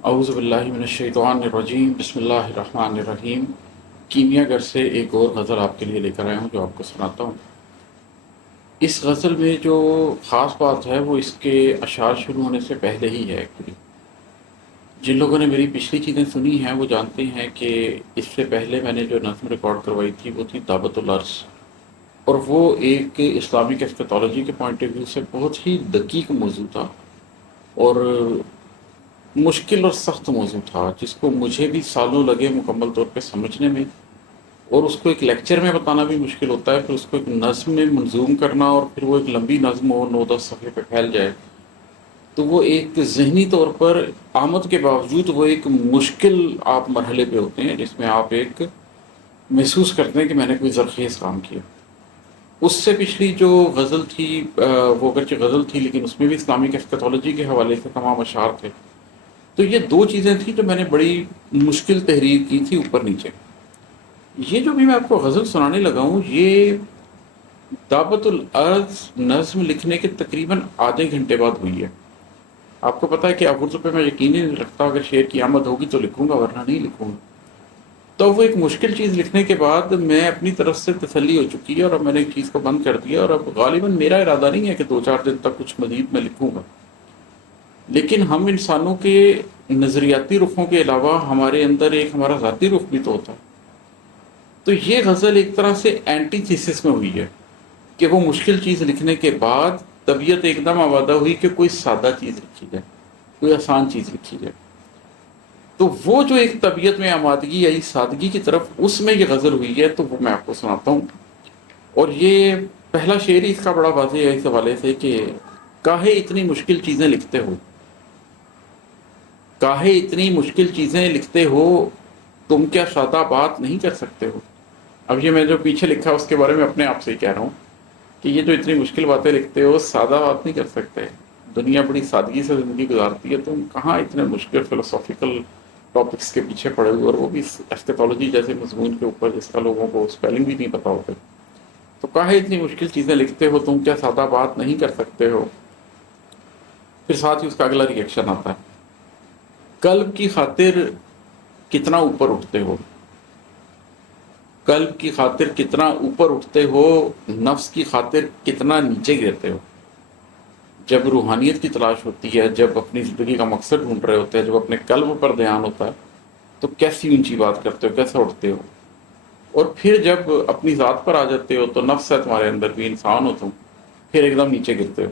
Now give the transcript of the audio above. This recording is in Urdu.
اعوذ باللہ من الشیطان الرجیم، بسم اللہ الرحمن الرحیم۔ کیمیا گر سے ایک اور غزل آپ کے لیے لے کر آیا ہوں جو آپ کو سناتا ہوں۔ اس غزل میں جو خاص بات ہے وہ اس کے اشعار شروع ہونے سے پہلے ہی ہے ایکچولی۔ جن لوگوں نے میری پچھلی چیزیں سنی ہیں وہ جانتے ہیں کہ اس سے پہلے میں نے جو نظم ریکارڈ کروائی تھی وہ تھی دعوت العرض، اور وہ ایک اسلامک ایسکیٹالوجی کے پوائنٹ آف ویو سے بہت ہی دقیق موضوع تھا اور مشکل اور سخت موضوع تھا، جس کو مجھے بھی سالوں لگے مکمل طور پہ سمجھنے میں، اور اس کو ایک لیکچر میں بتانا بھی مشکل ہوتا ہے، پھر اس کو ایک نظم میں منظوم کرنا اور پھر وہ ایک لمبی نظم ہو 9-10 صفحے پہ پھیل جائے، تو وہ ایک ذہنی طور پر آمد کے باوجود وہ ایک مشکل آپ مرحلے پہ ہوتے ہیں جس میں آپ ایک محسوس کرتے ہیں کہ میں نے کوئی زرخیز کام کیا۔ اس سے پچھلی جو غزل تھی وہ اگرچہ غزل تھی لیکن اس میں بھی اسلامک ایسکیٹالوجی کے حوالے سے تمام اشعار تھے۔ تو یہ دو چیزیں تھیں جو میں نے بڑی مشکل تحریر کی تھی اوپر نیچے۔ یہ جو بھی میں آپ کو غزل سنانے لگا ہوں یہ دعوت العرض نظم لکھنے کے تقریباً آدھے گھنٹے بعد ہوئی ہے۔ آپ کو پتہ ہے کہ اب اردو پہ میں یقین ہی نہیں رکھتا، اگر شعر کی آمد ہوگی تو لکھوں گا ورنہ نہیں لکھوں گا۔ تو وہ ایک مشکل چیز لکھنے کے بعد میں اپنی طرف سے تسلی ہو چکی ہے اور اب میں نے ایک چیز کو بند کر دیا، اور اب غالباً میرا ارادہ نہیں ہے کہ 2-4 دن تک کچھ مزید میں لکھوں گا، لیکن ہم انسانوں کے نظریاتی رخوں کے علاوہ ہمارے اندر ایک ہمارا ذاتی رخ بھی تو ہوتا ہے۔ تو یہ غزل ایک طرح سے اینٹی تھیسس میں ہوئی ہے کہ وہ مشکل چیز لکھنے کے بعد طبیعت ایک دم آمادہ ہوئی کہ کوئی سادہ چیز لکھی جائے، کوئی آسان چیز لکھی جائے۔ تو وہ جو ایک طبیعت میں آمادگی آئی سادگی کی طرف، اس میں یہ غزل ہوئی ہے، تو وہ میں آپ کو سناتا ہوں۔ اور یہ پہلا شعر ہی اس کا بڑا واضح ہے اس حوالے سے کہ کاہے اتنی مشکل چیزیں لکھتے ہو، کاہے اتنی مشکل چیزیں لکھتے ہو، تم کیا سادہ بات نہیں کر سکتے ہو۔ اب یہ میں جو پیچھے لکھا اس کے بارے میں اپنے آپ سے ہی کہہ رہا ہوں کہ یہ جو اتنی مشکل باتیں لکھتے ہو سادہ بات نہیں کر سکتے، دنیا بڑی سادگی سے زندگی گزارتی ہے، تم کہاں اتنے مشکل فلسافیکل ٹاپکس کے پیچھے پڑے ہوئے، اور وہ بھی ایسکیٹالوجی جیسے مضمون کے اوپر جس کا لوگوں کو اسپیلنگ بھی نہیں پتا ہوتے، تو کاہے اتنی مشکل چیزیں لکھتے ہو، تم کیا سادہ بات نہیں کر سکتے ہو۔ پھر ساتھ ہی اس کا اگلا ریئیکشن آتا ہے، قلب کی خاطر کتنا اوپر اٹھتے ہو، قلب کی خاطر کتنا اوپر اٹھتے ہو، نفس کی خاطر کتنا نیچے گرتے ہو۔ جب روحانیت کی تلاش ہوتی ہے، جب اپنی زندگی کا مقصد ڈھونڈ رہے ہوتے ہیں، جب اپنے قلب پر دھیان ہوتا ہے، تو کیسی اونچی بات کرتے ہو، کیسا اٹھتے ہو۔ اور پھر جب اپنی ذات پر آ جاتے ہو تو نفس ہے تمہارے اندر بھی، انسان ہو تم، پھر ایک دم نیچے گرتے ہو۔